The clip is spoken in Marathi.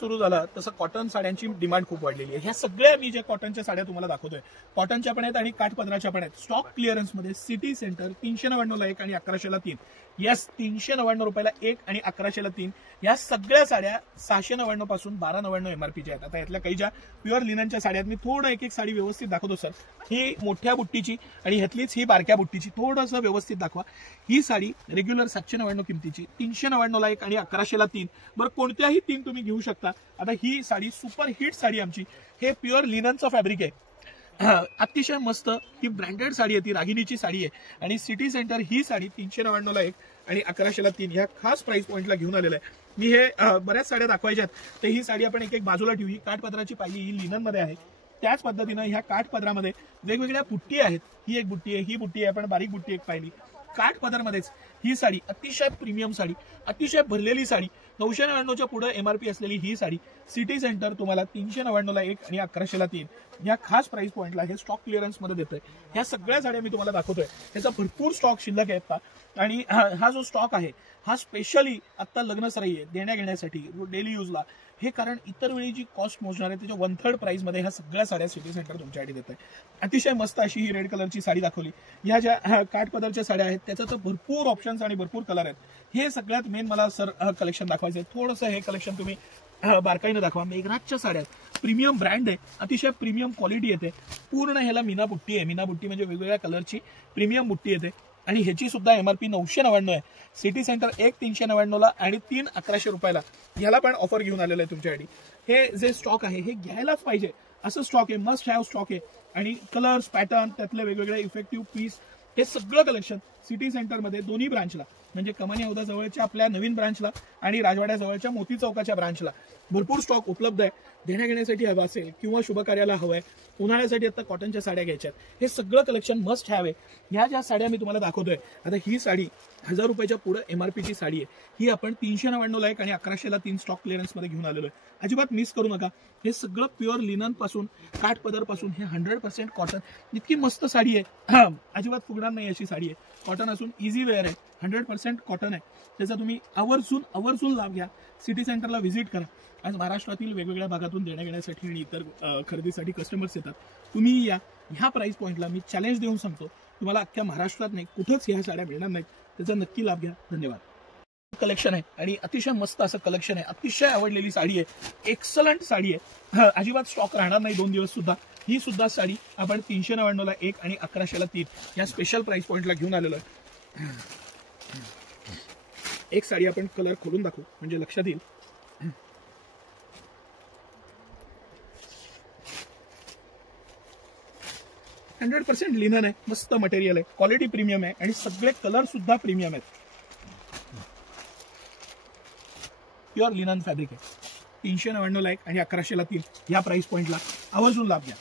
सुरू झाला तसं कॉटन साड्यांची डिमांड खूप वाढलेली आहे। ह्या सगळ्या मी ज्या कॉटनच्या साड्या तुम्हाला दाखवतोय, कॉटनच्या पण आहेत आणि काठपदराच्या पण आहेत। स्टॉक क्लिअरन्समध्ये सिटी सेंटर 399 ला 1 आणि 1100 ला 3। यस, 399 रुपयाला 1 आणि 1100 ला 3। या सगळ्या साड्या 699 पासून 1299 एमआरपीच्या आहेत। आता यातल्या काही ज्या प्युअर लिननच्या साड्या आहेत, मी थोडं एक एक साडी व्यवस्थित दाखवतो सर। ही मोठ्या बुट्टीची आणि ह्यातलीच ही बारक्या बुट्टीची, थोडंसं व्यवस्थित दाखवा। ही साडी रेग्युलर 799 किमतीची, 399 ला 1 आणि 1100 ला 3। बरं, कोणत्याही 3 तुम्ही घेऊ शकता। आता ही साडी सुपर हिट साडी आमची, हे प्युअर लिननचं फॅब्रिक आहे, अतिशय मस्त ही ब्रँडेड साडी आहे, ती रागिनीची साडी आहे। आणि सिटी सेंटर ही साडी 399 ला 1 आणि 1100 ला 3 ह्या खास प्राइस पॉइंटला घेऊन आलेलं आहे। मी हे बऱ्याच साड्या दाखवायच्या आहेत, तर ही साडी आपण एक एक बाजूला ठेवू। ही काठपदराची पाहिली, ही लिनन मध्ये आहे। त्याच पद्धतीनं ह्या काठपदरामध्ये वेगवेगळ्या बुट्टी आहेत। ही एक बुट्टी आहे, ही बुट्टी आहे, आपण बारीक बुट्टी एक पाहिली। काठपदरमध्येच ही साडी अतिशय प्रीमियम साडी, अतिशय भरलेली साडी, 999च्या पुढे एमआरपी असलेली ही साडी सिटी सेंटर तुम्हाला 399 ला 1 आणि 1100 ला 3 या खास प्राइस पॉइंटला हे स्टॉक क्लिअरन्स मध्ये देतोय। ह्या सगळ्या साड्या मी तुम्हाला दाखवतोय, याचा भरपूर स्टॉक शिल्लक आहे आता। आणि हा जो स्टॉक आहे हा स्पेशली आता लग्नसराई आहे, देण्या घेण्यासाठी, डेली यूजला हे, कारण इतर वेळी जी कॉस्ट मोजणार आहे त्याच्या 1/3 प्राइस मध्ये ह्या सगळ्या साड्या सिटी सेंटर तुमच्यासाठी देत आहे। अतिशय मस्त अशी ही रेड कलरची साडी दाखवली। ह्या ज्या काठपदरच्या साड्या आहेत त्याच्यात भरपूर ऑप्शन्स आणि भरपूर कलर आहेत। हे सगळ्यात मेन मला सर कलेक्शन दाखवायचं आहे। थोडंसं हे कलेक्शन तुम्ही बारकाईने दाखवा। मेघराजच्या साड्या प्रीमियम ब्रँड आहे, अतिशय प्रीमियम क्वालिटी येते। पूर्ण ह्याला मीना बुट्टी आहे, मीना बुट्टी म्हणजे वेगवेगळ्या कलरची प्रीमियम बुट्टी येते आणि ह्याची सुद्धा एमआरपी 999 आहे। सिटी सेंटर 1 399 ला आणि 3 1100 रुपयाला ह्याला पण ऑफर घेऊन आलेलं आहे तुमच्यासाठी। हे जे स्टॉक आहे हे घ्यायलाच पाहिजे असं स्टॉक आहे, मस्ट हॅव स्टॉक आहे। आणि कलर्स, पॅटर्न, त्यातले वेगवेगळे इफेक्टिव्ह पीस, हे सगळं कलेक्शन सिटी सेंटरमध्ये दोन्ही ब्रांचला, म्हणजे कमानी हौदा जवळच्या आपल्या नवीन ब्रांचला आणि राजवाड्या जवळच्या मोती चौकाच्या ब्रांचला भरपूर स्टॉक उपलब्ध आहे। देण्या घेण्यासाठी हवा असेल किंवा शुभ कार्याला हवंय, उन्हाळ्यासाठी आता कॉटनच्या साड्या घ्यायच्यात, हे सगळं कलेक्शन मस्ट हॅव आहे। ह्या ज्या साड्या मी तुम्हाला दाखवतोय, आता ही साडी 1000 रुपयाच्या पुढे एमआरपीची साडी आहे। ही आपण 399 ला 1 आणि 1100 ला 3 स्टॉक क्लिअरन्स मध्ये घेऊन आलेलो आहे। अजिबात मिस करू नका। हे सगळं प्युअर लिनन पासून, काठपदर पासून हे 100% कॉटन, इतकी मस्त साडी आहे, अजिबात फुगणार नाही अशी साडी आहे। कॉटन असून इझी वेअर आहे, 100% कॉटन आहे। त्याचा तुम्ही आवर्जून लाभ घ्या। सिटी सेंटरला व्हिजिट करा। आज महाराष्ट्रातील वेगवेगळ्या भागातून देण्या घेण्यासाठी आणि इतर खरेदीसाठी कस्टमर्स येतात। तुम्ही या, ह्या प्राइस पॉइंटला मी चॅलेंज देऊन सांगतो, तुम्हाला अख्ख्या महाराष्ट्रात नाही कुठंच ह्या साड्या मिळणार नाहीत। त्याचा नक्की लाभ घ्या। धन्यवाद। कलेक्शन आहे आणि अतिशय मस्त असं कलेक्शन आहे, अतिशय आवडलेली साडी आहे, एक्सलंट साडी आहे, अजिबात स्टॉक राहणार नाही 2 दिवस सुद्धा। ही सुद्धा साडी आपण 399 ला 1 आणि 1100 ला 3 या स्पेशल प्राइस पॉइंटला घेऊन आलेलो आहे। एक साडी आपण कलर खोलून दाखवू म्हणजे लक्षात येईल। 100% लिनन आहे, मस्त मटेरियल आहे, क्वालिटी प्रीमियम आहे आणि सगळे कलर सुद्धा प्रीमियम आहेत। प्युअर लिनन फॅब्रिक आहे, 399 ला 1 आणि 1100 ला 3 या प्राइस पॉइंटला आवर्जून लाभ घ्या।